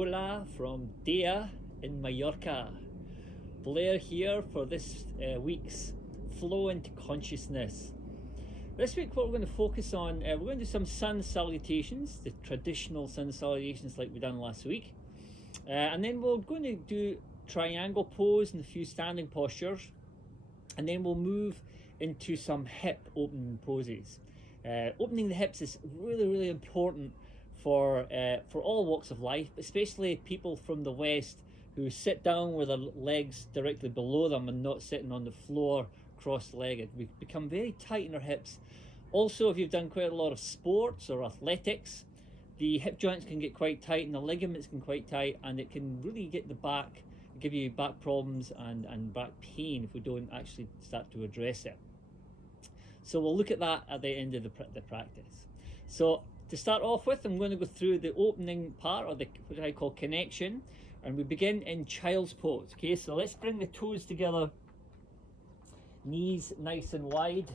Hola from Dea in Mallorca. Blair here for this week's Flow into Consciousness. This week what we're going to focus on, we're going to do some sun salutations, the traditional sun salutations like we done last week. And then we're going to do triangle pose and a few standing postures. And then we'll move into some hip opening poses. Opening the hips is really important for all walks of life, especially people from the West who sit down with their legs directly below them and not sitting on the floor cross-legged. We become very tight in our hips. Also, if you've done quite a lot of sports or athletics, the hip joints can get quite tight and the ligaments can quite tight, and it can really get the back, give you back problems and back pain if we don't actually start to address it. So we'll look at that at the end of the practice. So to start off with, I'm going to go through the opening part, or what I call connection, and we begin in child's pose. Okay, so let's bring the toes together, knees nice and wide,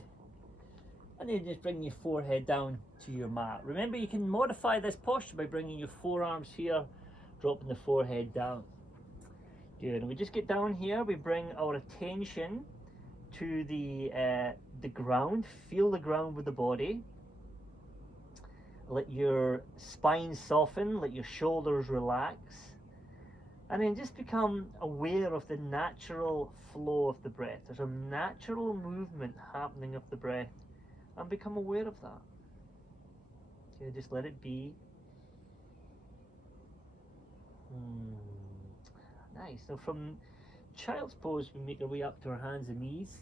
and then just bring your forehead down to your mat. Remember, you can modify this posture by bringing your forearms here, dropping the forehead down. Good, and we just get down here, we bring our attention to the ground, feel the ground with the body. Let your spine soften, let your shoulders relax, and then just become aware of the natural flow of the breath. There's a natural movement happening of the breath, and become aware of that. Okay, just let it be. Nice. Now from child's pose, we make our way up to our hands and knees.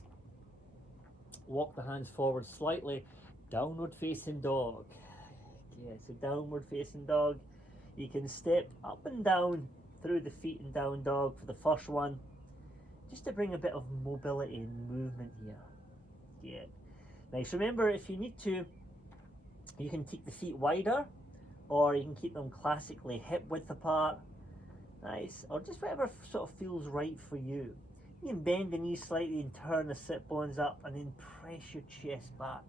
Walk the hands forward slightly, downward facing dog. Yeah, so downward facing dog. You can step up and down through the feet in down dog for the first one, just to bring a bit of mobility and movement here. Yeah, nice. Remember, if you need to, you can take the feet wider, or you can keep them classically hip width apart. Nice, or just whatever sort of feels right for you. You can bend the knees slightly and turn the sit bones up, and then press your chest back.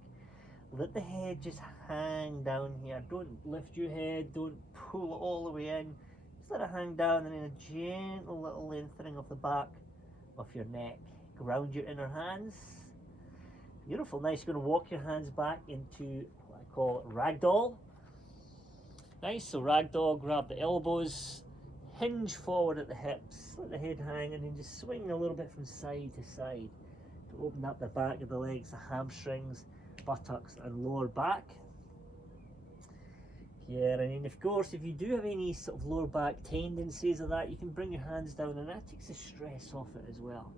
Let the head just hang down here. Don't lift your head, don't pull it all the way in. Just let it hang down, and then a gentle little lengthening of the back of your neck. Ground your inner hands. Beautiful, nice. You're going to walk your hands back into what I call ragdoll. Nice, so ragdoll, grab the elbows, hinge forward at the hips, let the head hang, and then just swing a little bit from side to side to open up the back of the legs, the hamstrings, buttocks and lower back. Yeah, and then of course, if you do have any sort of lower back tendencies of that, you can bring your hands down, and that takes the stress off it as well.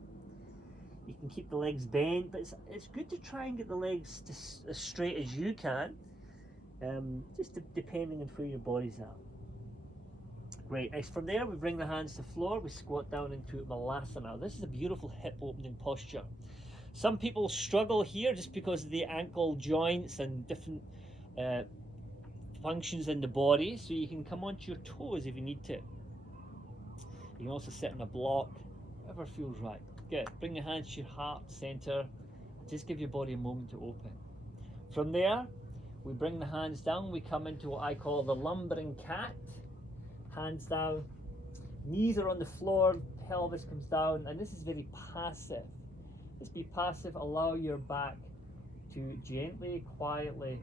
You can keep the legs bent, but it's good to try and get the legs to, as straight as you can, just depending on where your body's at. Great, nice. From there, we bring the hands to the floor, we squat down into Malasana. This is a beautiful hip opening posture. Some people struggle here just because of the ankle joints and different functions in the body, so you can come onto your toes if you need to. You can also sit in a block, whatever feels right. Good, bring your hands to your heart center, just give your body a moment to open. From there, we bring the hands down, we come into what I call the lumbering cat. Hands down, knees are on the floor, pelvis comes down, and this is very passive. Just be passive, allow your back to gently, quietly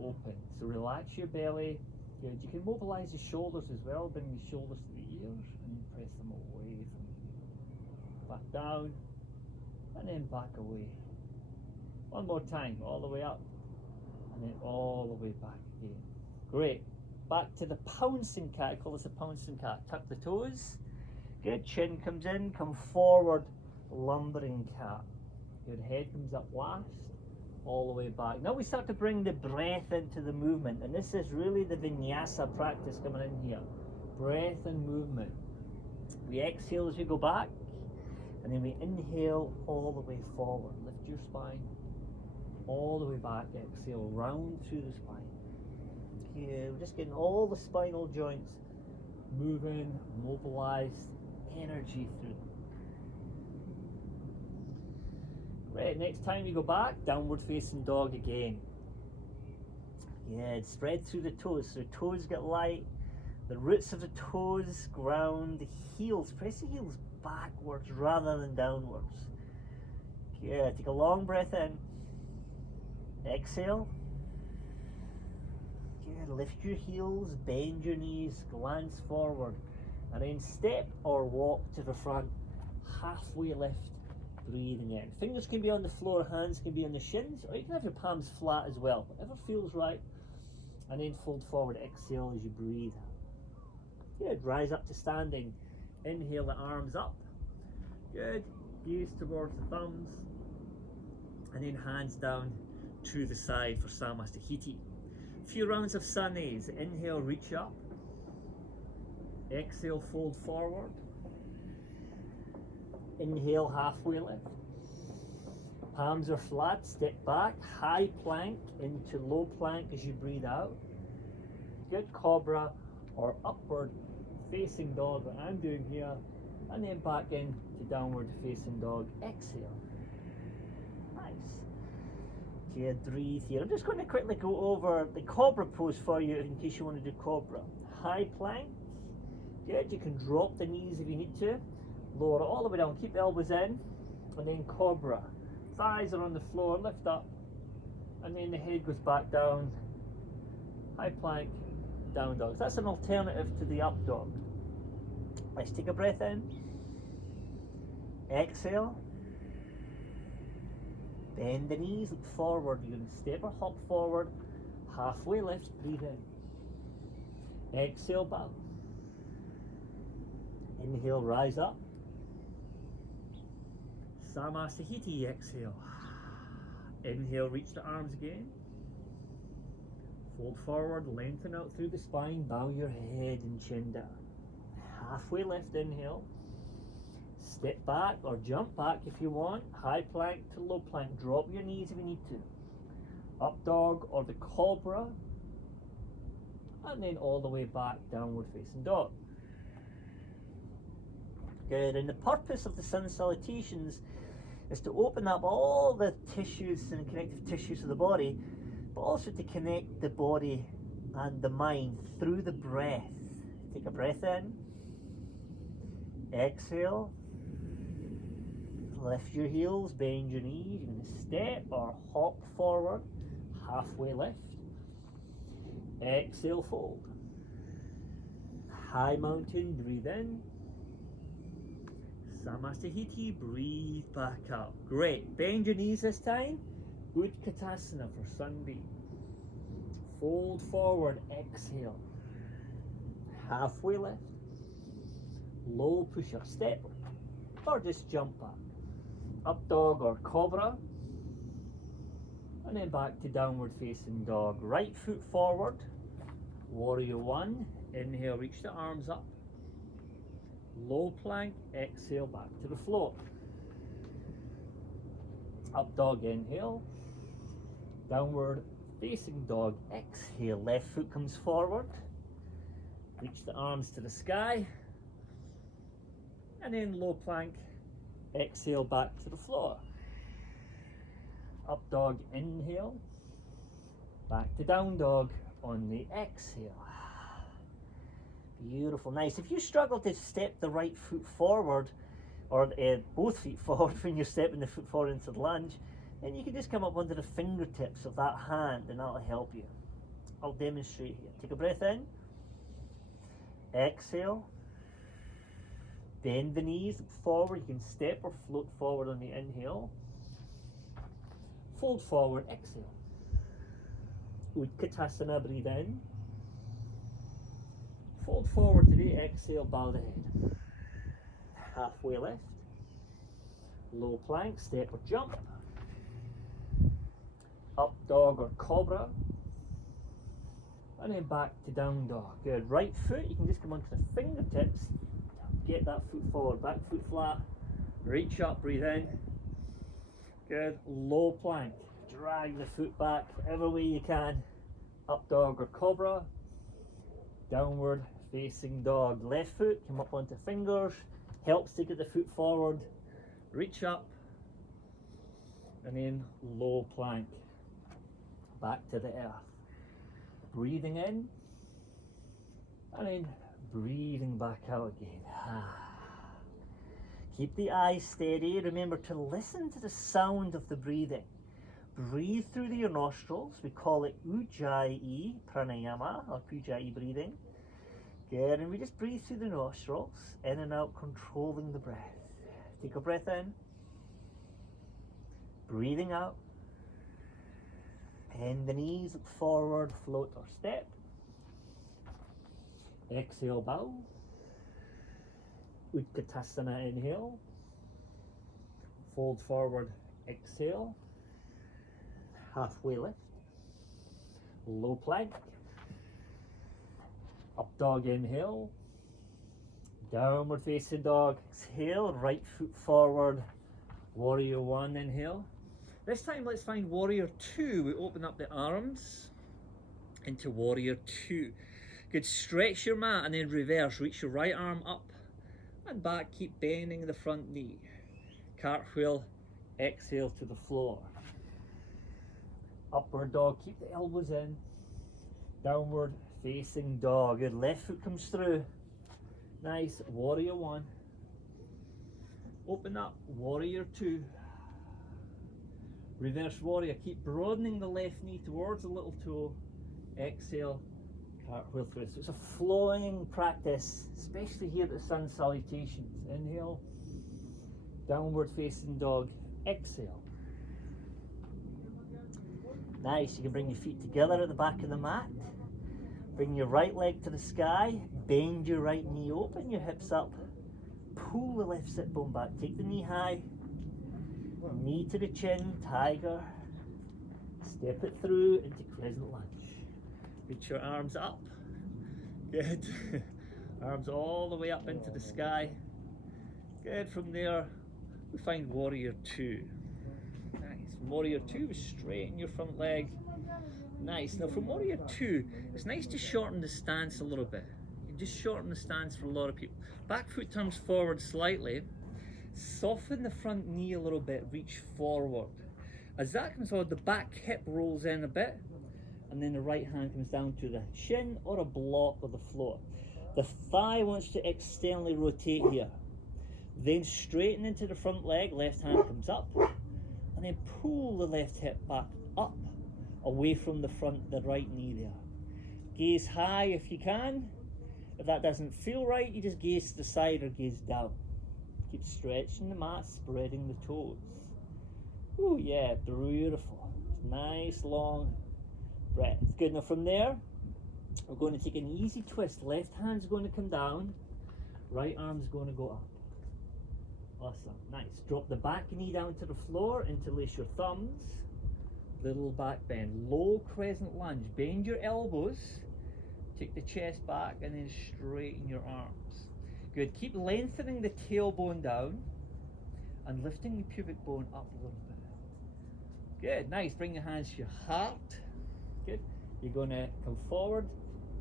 open. So relax your belly. Good. You can mobilize the shoulders as well, bring the shoulders to the ears and then press them away from you. Back down, and then back away. One more time, all the way up, and then all the way back again. Great. Back to the pouncing cat. I call this a pouncing cat. Tuck the toes. Good. Chin comes in. Come forward. Lumbering cat. Good. Head comes up last. All the way back. Now we start to bring the breath into the movement. And this is really the vinyasa practice coming in here. Breath and movement. We exhale as we go back. And then we inhale all the way forward. Lift your spine. All the way back. Exhale. Round through the spine. Yeah, we're just getting all the spinal joints moving, mobilized, energy through them. Great, next time you go back, downward facing dog again. Yeah, spread through the toes, so toes get light, The roots of the toes ground the heels. Press the heels backwards rather than downwards. Good. Take a long breath in. Exhale. Good. Lift your heels, bend your knees, glance forward, and then step or walk to the front. Halfway lift, breathing in. Fingers can be on the floor, hands can be on the shins, or you can have your palms flat as well, whatever feels right. And then fold forward, exhale as you breathe. Good. Rise up to standing. Inhale the arms up. Good. Gaze towards the thumbs. And then hands down to the side for Samastahiti. A few rounds of Sanes. Inhale, reach up. Exhale, fold forward. Inhale, halfway lift. Palms are flat, step back, high plank into low plank as you breathe out. Good. Cobra or upward facing dog, what I'm doing here, and then back in to downward facing dog. Exhale. Nice. Good. Breathe here. I'm just going to quickly go over the Cobra pose for you in case you want to do Cobra. High plank. Good. You can drop the knees if you need to. Lower it all the way down. Keep the elbows in. And then Cobra. Thighs are on the floor. Lift up. And then the head goes back down. High plank. Down dog. That's an alternative to the up dog. Let's take a breath in. Exhale. Bend the knees, look forward. You're going to step or hop forward. Halfway lift, breathe in. Exhale, bow. Inhale, rise up. Samastahiti, exhale. Inhale, reach the arms again. Fold forward, lengthen out through the spine, bow your head and chin down. Halfway lift, inhale. Step back or jump back if you want. High plank to low plank. Drop your knees if you need to. Up dog or the Cobra. And then all the way back, downward facing dog. Good. And the purpose of the Sun Salutations is to open up all the tissues and connective tissues of the body, but also to connect the body and the mind through the breath. Take a breath in. Exhale. Lift your heels, bend your knees. You're going to step or hop forward. Halfway lift. Exhale, fold. High mountain, breathe in. Samastahiti, breathe back up. Great. Bend your knees this time. Utkatasana for Sunbeam. Fold forward, exhale. Halfway lift. Low push-up, step or just jump back. Up dog or Cobra. And then back to downward facing dog. Right foot forward. Warrior one. Inhale, reach the arms up. Low plank, exhale, back to the floor. Up dog, inhale. Downward facing dog, exhale. Left foot comes forward. Reach the arms to the sky. And then low plank, exhale, back to the floor. Up dog, inhale. Back to down dog on the exhale. Beautiful, nice. If you struggle to step the right foot forward, or both feet forward when you're stepping the foot forward into the lunge, then you can just come up onto the fingertips of that hand and that'll help you. I'll demonstrate here. Take a breath in. Exhale. Bend the knees, look forward. You can step or float forward on the inhale. Fold forward, exhale. Utkatasana, breathe in. Fold forward to the exhale, bow the head. Halfway lift. Low plank, step or jump. Up dog or Cobra. And then back to down dog. Good. Right foot, you can just come onto the fingertips. Get that foot forward, back foot flat. Reach up, breathe in. Good. Low plank. Drag the foot back whatever way you can. Up dog or Cobra. Downward facing dog. Left foot, come up onto fingers. Helps to get the foot forward. Reach up. And then low plank. Back to the earth. Breathing in. And then breathing back out again. Keep the eyes steady. Remember to listen to the sound of the breathing. Breathe through your nostrils. We call it Ujjayi pranayama or Ujjayi breathing. Good, and we just breathe through the nostrils, in and out, controlling the breath. Take a breath in. Breathing out. Bend the knees, look forward, float or step. Exhale, bow. Utkatasana, inhale. Fold forward, exhale. Halfway lift. Low plank. Up dog, inhale. Downward facing dog, exhale. Right foot forward. Warrior one, inhale. This time let's find warrior two. We open up the arms into warrior two. Good, stretch your mat and then reverse. Reach your right arm up and back. Keep bending the front knee. Cartwheel, exhale to the floor. Upward dog, keep the elbows in. Downward facing dog. Good, left foot comes through. Nice, warrior one. Open up, warrior two. Reverse warrior, keep broadening the left knee towards the little toe. Exhale, cartwheel through. So it's a flowing practice, especially here at the sun salutations. Inhale, downward facing dog, exhale. Nice, you can bring your feet together at the back of the mat. Bring your right leg to the sky, bend your right knee, open your hips up, pull the left sit bone back, take the knee high, knee to the chin, tiger, step it through into crescent lunge. Reach your arms up, good, arms all the way up into the sky, good. From there we find warrior two. Nice, from warrior two straighten your front leg. Nice. Now from warrior two, it's nice to shorten the stance a little bit. You can just shorten the stance for a lot of people. Back foot turns forward slightly. Soften the front knee a little bit, reach forward. As that comes forward, the back hip rolls in a bit, and then the right hand comes down to the shin or a block of the floor. The thigh wants to externally rotate here. Then straighten into the front leg, left hand comes up, and then pull the left hip back up, away from the front, the right knee there. Gaze high if you can. If that doesn't feel right, you just gaze to the side or gaze down. Keep stretching the mat, spreading the toes. Oh yeah, beautiful. Nice long breath. Good. Now from there, we're going to take an easy twist. Left hand's going to come down, right arm's going to go up. Awesome, nice. Drop the back knee down to the floor, interlace your thumbs. Little back bend, low crescent lunge. Bend your elbows, take the chest back, and then straighten your arms. Good, keep lengthening the tailbone down and lifting the pubic bone up a little bit. Good, nice, bring your hands to your heart. Good, you're gonna come forward,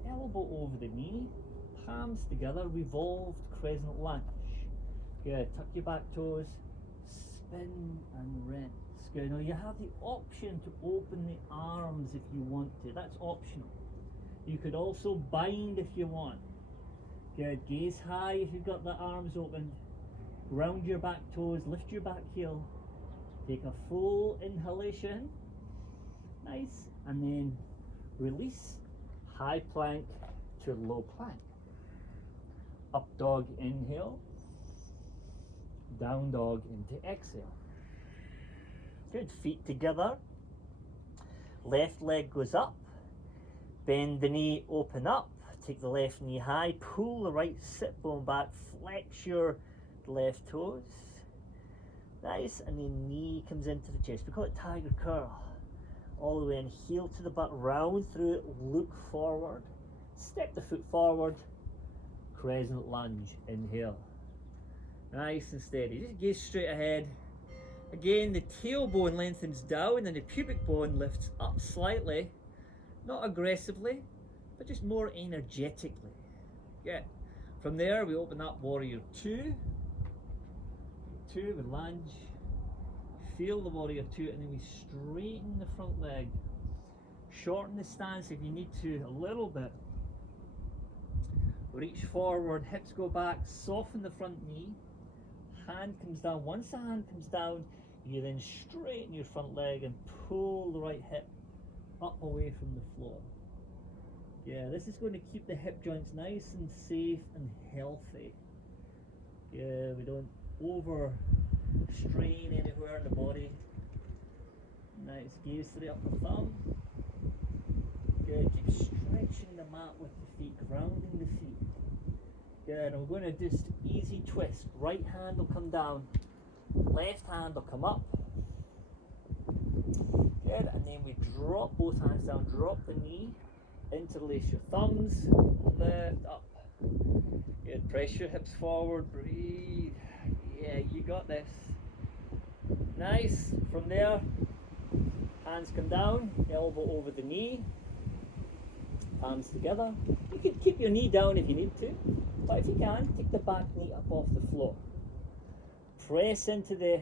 elbow over the knee, palms together, revolved crescent lunge. Good, tuck your back toes, spin and rinse. Good. Now you have the option to open the arms if you want to. That's optional. You could also bind if you want. Good. Gaze high if you've got the arms open. Ground your back toes. Lift your back heel. Take a full inhalation. Nice. And then release. High plank to low plank. Up dog, inhale. Down dog into exhale. Good, feet together. Left leg goes up. Bend the knee, open up. Take the left knee high. Pull the right sit bone back. Flex your left toes. Nice, and then knee comes into the chest. We call it tiger curl. All the way in, heel to the butt, round through it, look forward. Step the foot forward. Crescent lunge, inhale. Nice and steady, just gaze straight ahead. Again, the tailbone lengthens down and the pubic bone lifts up slightly, not aggressively, but just more energetically. Good. From there, we open up warrior two. Two, we lunge. Feel the warrior two, and then we straighten the front leg. Shorten the stance if you need to a little bit. Reach forward, hips go back, soften the front knee. Hand comes down. Once the hand comes down, you then straighten your front leg and pull the right hip up away from the floor. Yeah, this is going to keep the hip joints nice and safe and healthy. Yeah, we don't over strain anywhere in the body. Nice, gaze straight up the thumb. Good, keep stretching the mat with the feet, grounding the feet. Good, and we're going to just easy twist. Right hand will come down, left hand will come up. Good, and then we drop both hands down, drop the knee, interlace your thumbs, lift up. Good, press your hips forward, breathe. Yeah, you got this. Nice, from there, hands come down, elbow over the knee, palms together. You can keep your knee down if you need to, but if you can, take the back knee up off the floor. Press into the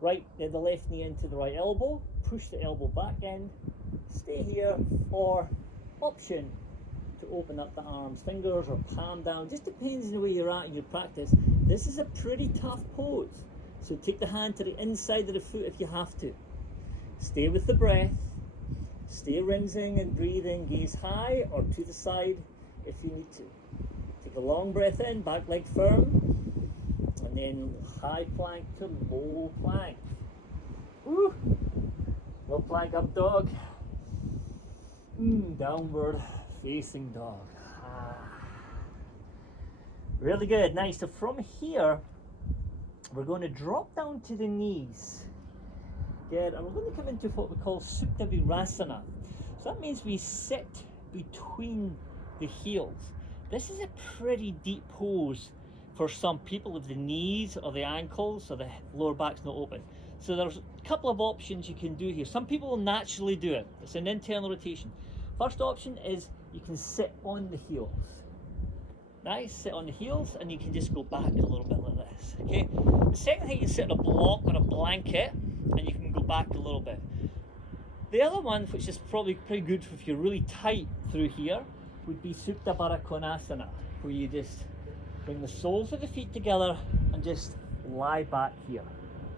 left knee into the right elbow, push the elbow back in, stay here, or option to open up the arms, fingers or palm down, just depends on the way you're at in your practice. This is a pretty tough pose, so take the hand to the inside of the foot if you have to. Stay with the breath, stay rinsing and breathing, gaze high or to the side if you need to. Take a long breath in, back leg firm, and then high plank to low plank. Woo. Low plank up dog. Downward facing dog. Really good. Nice. So from here, we're going to drop down to the knees. Good. And we're going to come into what we call Supta Virasana. So that means we sit between the heels. This is a pretty deep pose for some people if the knees or the ankles or the lower back's not open. So there's a couple of options you can do here. Some people will naturally do it. It's an internal rotation. First option is you can sit on the heels. Nice, sit on the heels and you can just go back a little bit like this. Okay. The second thing, you can sit on a block or a blanket and you can go back a little bit. The other one, which is probably pretty good if you're really tight through here, would be Supta Parakonasana, where you just bring the soles of the feet together and just lie back here.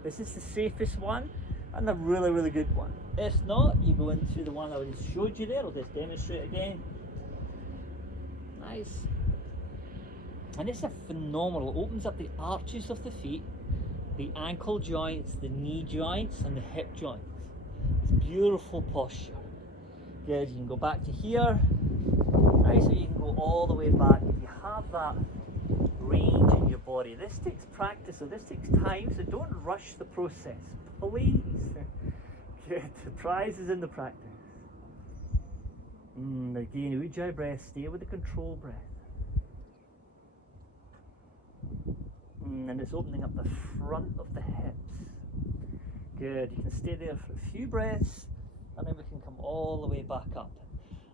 This is the safest one and a really, really good one. If not, you go into the one I just showed you there. I'll just demonstrate again. Nice. And it's a phenomenal. It opens up the arches of the feet, the ankle joints, the knee joints, and the hip joints. It's beautiful posture. Good. You can go back to here. Nice. So you can go all the way back. If you have that range in your body, this takes practice, so this takes time. So don't rush the process, please. Good. The prize is in the practice. Again, Ujjayi breath. Stay with the control breath. And it's opening up the front of the hips. Good. You can stay there for a few breaths, and then we can come all the way back up.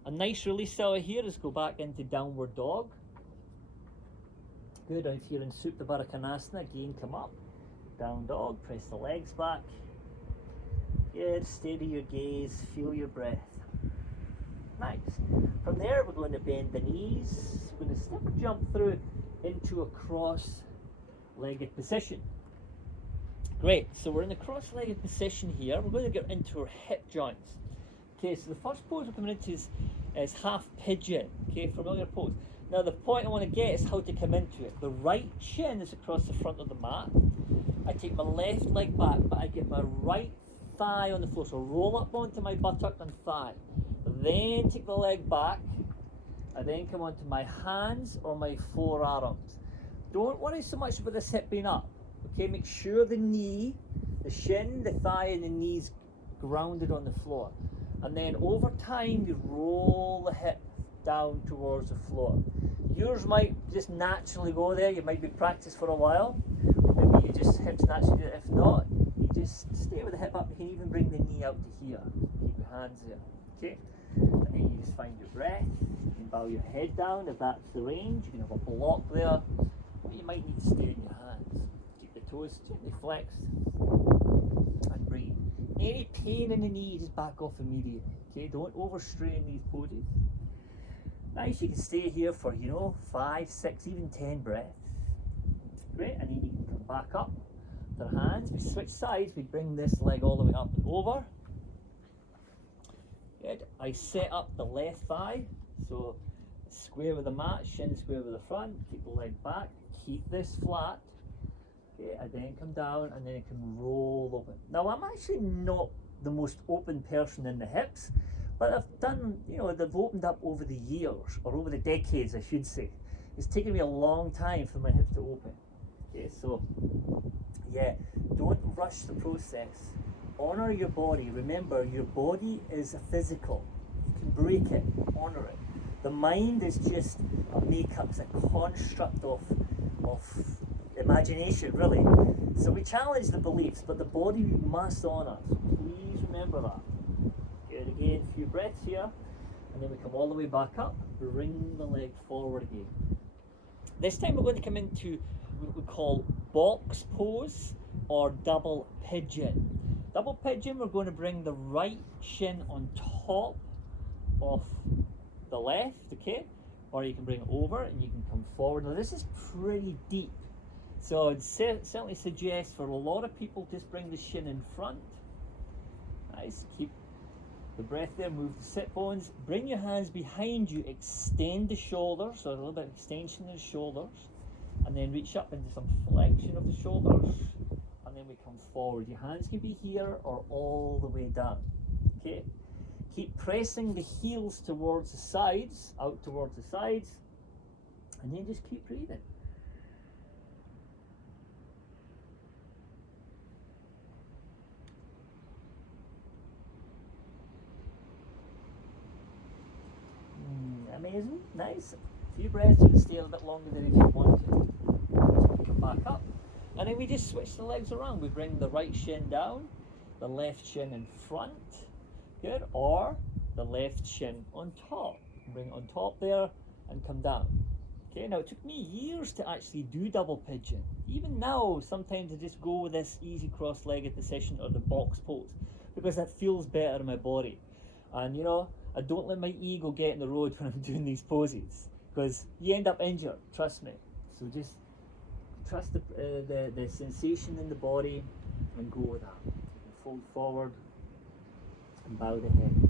A nice release out of here is go back into downward dog. Good. Out here in Supta Parakonasana, again come up. Down dog. Press the legs back. Good. Steady your gaze. Feel your breath. Nice. From there, we're going to bend the knees. We're going to step or jump through into a cross-legged position. Great. So we're in the cross-legged position here. We're going to get into our hip joints. Okay, so the first pose we're coming into is half pigeon. Okay, familiar pose. Now the point I want to get is how to come into it. The right shin is across the front of the mat. I take my left leg back, but I get my right thigh on the floor. So roll up onto my buttock and thigh. Then take the leg back. I then come onto my hands or my forearms. Don't worry so much about this hip being up. Okay, make sure the knee, the shin, the thigh, and the knees grounded on the floor. And then over time, you roll the hip down towards the floor. Yours might just naturally go there. You might be practiced for a while. Maybe you just hips naturally do it. If not, you just stay with the hip up. You can even bring the knee out to here. Keep your hands there. Okay? And then you just find your breath. You can bow your head down if that's the range. You can have a block there. But you might need to stay in your hands. Keep the toes gently flexed. And breathe. Any pain in the knee, just back off immediately. Okay, don't overstrain these poses. Nice, you can stay here for, 5, 6, even 10 breaths. Great, and then you can come back up. With our hands, we switch sides, we bring this leg all the way up and over. Good. I set up the left thigh, so square with the mat, shin square with the front, keep the leg back, keep this flat. Okay, I then come down and then I can roll open. Now I'm actually not the most open person in the hips, but I've done, they've opened up over the years, or over the decades I should say. It's taken me a long time for my hips to open. Okay, so yeah, don't rush the process. Honor your body. Remember, your body is a physical. You can break it, honor it. The mind is just a makeup, it's a construct of imagination, really. So we challenge the beliefs, but the body we must honor. So please remember that. Good, again, a few breaths here, and then we come all the way back up, bring the leg forward again. This time we're going to come into what we call box pose or double pigeon. Double pigeon, we're going to bring the right shin on top of the left, okay? Or you can bring it over and you can come forward. Now this is pretty deep, so I'd certainly suggest for a lot of people just bring the shin in front. Nice, keep the breath there, move the sit bones, bring your hands behind you, extend the shoulders, so a little bit of extension in the shoulders, and then reach up into some flexion of the shoulders, and then we come forward. Your hands can be here or all the way down, okay? Keep pressing the heels towards the sides, out towards the sides, and then just keep breathing. Amazing, nice. A few breaths, you can stay a little bit longer than if you want to. Come back up. And then we just switch the legs around. We bring the right shin down, the left shin in front, good, or the left shin on top. Bring it on top there and come down. Okay, now it took me years to actually do double pigeon. Even now, sometimes I just go with this easy cross-legged position or the box pose because that feels better in my body. And I don't let my ego get in the road when I'm doing these poses because you end up injured, trust me. So just trust the sensation in the body and go with that. You can fold forward and bow the head.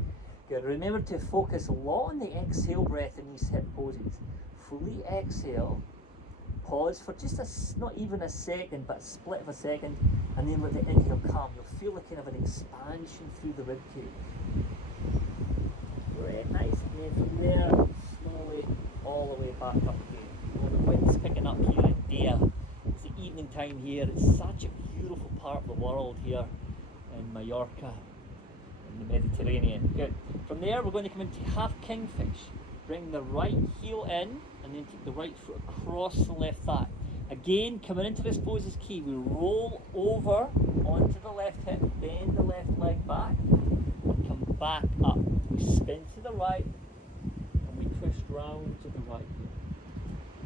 Good. Remember to focus a lot on the exhale breath in these hip poses. Fully exhale, pause for just not even a second, but a split of a second, and then let the inhale come. You'll feel a kind of an expansion through the rib cage. Great, nice. And then from there, slowly all the way back up again. Well, the wind's picking up here in Dea. It's the evening time here. It's such a beautiful part of the world here in Mallorca, in the Mediterranean. Good. From there, we're going to come into half Kingfish. Bring the right heel in, and then take the right foot across the left thigh. Again, coming into this pose is key. We roll over onto the left hip, bend the left leg back, and come back up. We spin to the right, and we twist round to the right.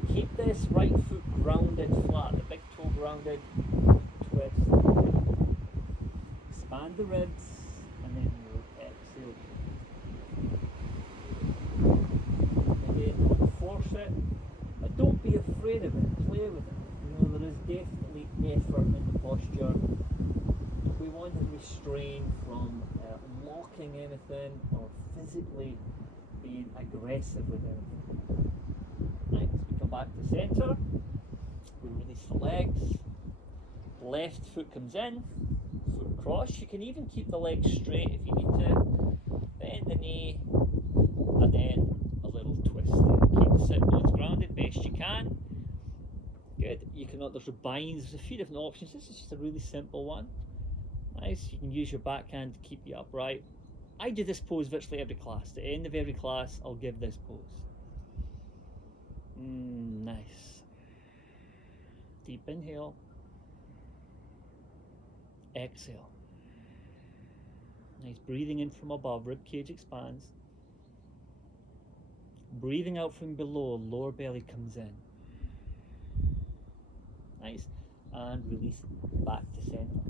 Keep this right foot grounded flat, the big toe grounded, twist. Expand the ribs, and then we'll exhale. Again, don't force it, but don't be afraid of it, play with it. There is definitely effort in the posture. We want to restrain from locking anything or physically being aggressive with anything. Nice, we come back to centre, we release the legs, left foot comes in, foot cross. You can even keep the legs straight if you need to, bend the knee, and then a little twist. Keep the sit bones grounded best you can. Good, you can, there's a binds, there's a few different options. This is just a really simple one. Nice, you can use your backhand to keep you upright. I do this pose virtually every class. At the end of every class, I'll give this pose. Nice. Deep inhale. Exhale. Nice, breathing in from above, rib cage expands. Breathing out from below, lower belly comes in. Nice, and release back to center.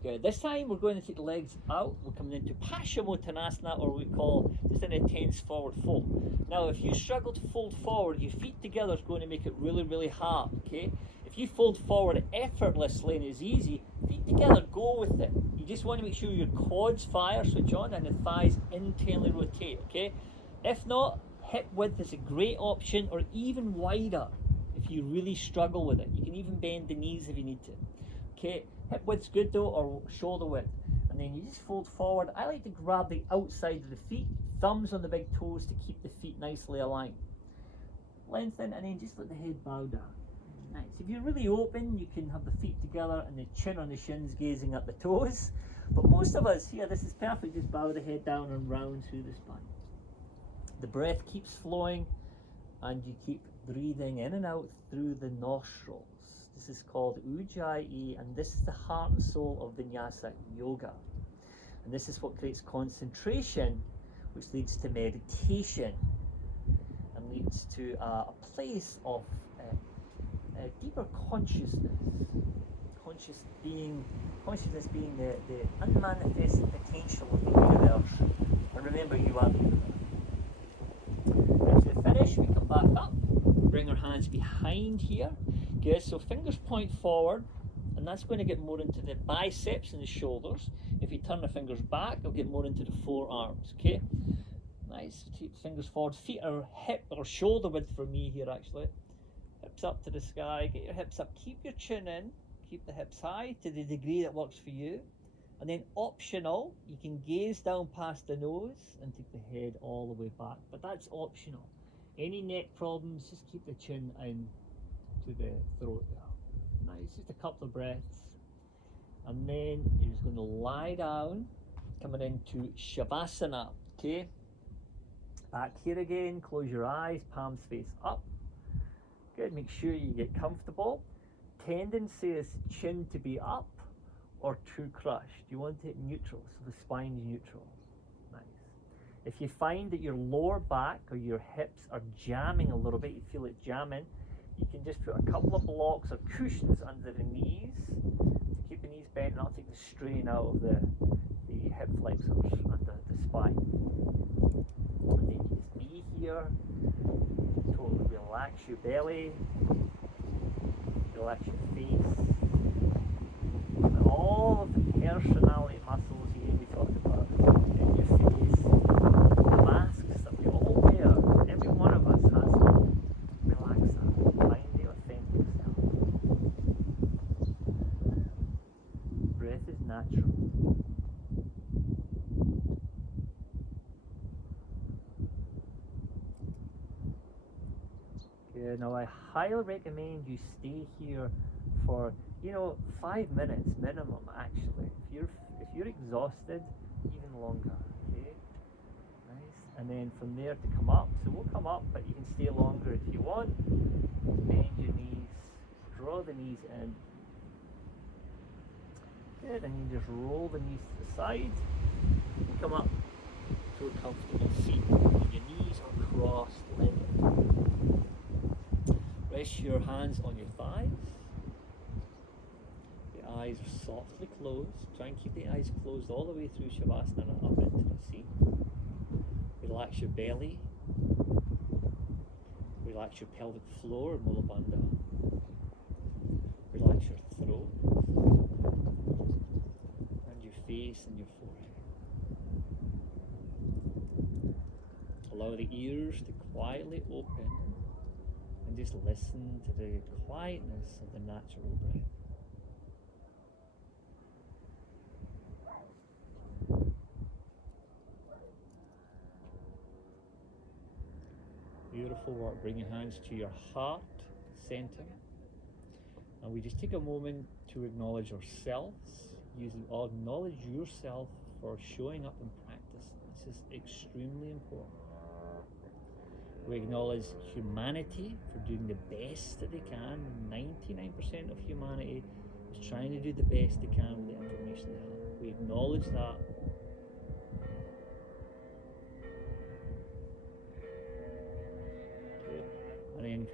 Good. This time we're going to take the legs out. We're coming into Paschimottanasana, or we call just an intense forward fold. Now, if you struggle to fold forward, your feet together is going to make it really, really hard. Okay. If you fold forward effortlessly and it's easy, feet together, go with it. You just want to make sure your quads fire, switch on, and the thighs internally rotate. Okay. If not, hip width is a great option, or even wider if you really struggle with it. You can even bend the knees if you need to. Okay, hip width's good though, or shoulder width. And then you just fold forward. I like to grab the outside of the feet, thumbs on the big toes to keep the feet nicely aligned. Lengthen, and then just let the head bow down. Nice. If you're really open, you can have the feet together and the chin on the shins gazing at the toes. But most of us here, this is perfect. Just bow the head down and round through the spine. The breath keeps flowing, and you keep breathing in and out through the nostrils. This is called Ujjayi, and this is the heart and soul of Vinyasa Yoga. And this is what creates concentration, which leads to meditation and leads to a place of deeper consciousness. Consciousness being the unmanifested potential of the universe. And remember, you are the universe. After we finish, we come back up, bring our hands behind here. Good, so fingers point forward, and that's going to get more into the biceps and the shoulders. If you turn the fingers back, it'll get more into the forearms. Okay, nice. Keep fingers forward. Feet are hip or shoulder width for me here actually. Hips up to the sky. Get your hips up. Keep your chin in. Keep the hips high to the degree that works for you. And then optional, you can gaze down past the nose and take the head all the way back. But that's optional. Any neck problems, just keep the chin in to the throat there. Nice, just a couple of breaths. And then you're just going to lie down, coming into Shavasana. Okay? Back here again, close your eyes, palms face up. Good, make sure you get comfortable. Tendency is chin to be up or too crushed. You want it neutral, so the spine is neutral. Nice. If you find that your lower back or your hips are jamming a little bit, you feel it jamming, you can just put a couple of blocks or cushions under the knees to keep the knees bent, and that'll take the strain out of the hip flexors under the spine. And then you just be here, totally relax your belly, relax your face, and all of the personality muscles here we talked about in your face, the masks that we all wear, every one of us has them. Relax that, find the authentic self. Breath is natural. Good. Now I highly recommend you stay here for 5 minutes minimum actually. If you're exhausted, even longer. Okay, nice. And then from there to come up. So we'll come up, but you can stay longer if you want. Bend your knees, draw the knees in. Good, and you just roll the knees to the side. Come up to a comfortable seat. And your knees are cross-legged. Rest your hands on your thighs. The eyes are softly closed. Try and keep the eyes closed all the way through Shavasana up into the seat. Relax your belly. Relax your pelvic floor, Mula Bandha. Relax your throat. And your face and your forehead. Allow the ears to quietly open and just listen to the quietness of the natural breath. Beautiful work. Bring your hands to your heart center. And we just take a moment to acknowledge ourselves. Acknowledge yourself for showing up in practice. This is extremely important. We acknowledge humanity for doing the best that they can. 99% of humanity is trying to do the best they can with the information they have. We acknowledge that. Okay. And then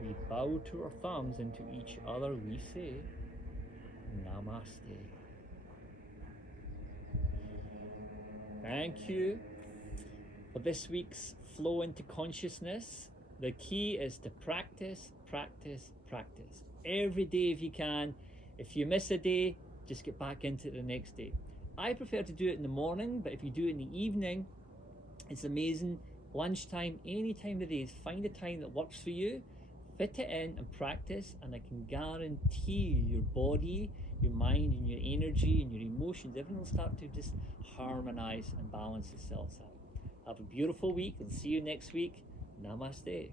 we bow to our thumbs, and to each other we say, Namaste. thank you for this week's Flow into Consciousness. The key is to practice, practice, practice. Every day if you can. If you miss a day, just get back into it the next day. I prefer to do it in the morning, but if you do it in the evening, it's amazing. Lunchtime, any time of the day, find a time that works for you, fit it in and practice, and I can guarantee your body, your mind, and your energy and your emotions, everything will start to just harmonize and balance itself out. Have a beautiful week. I'll see you next week. Namaste.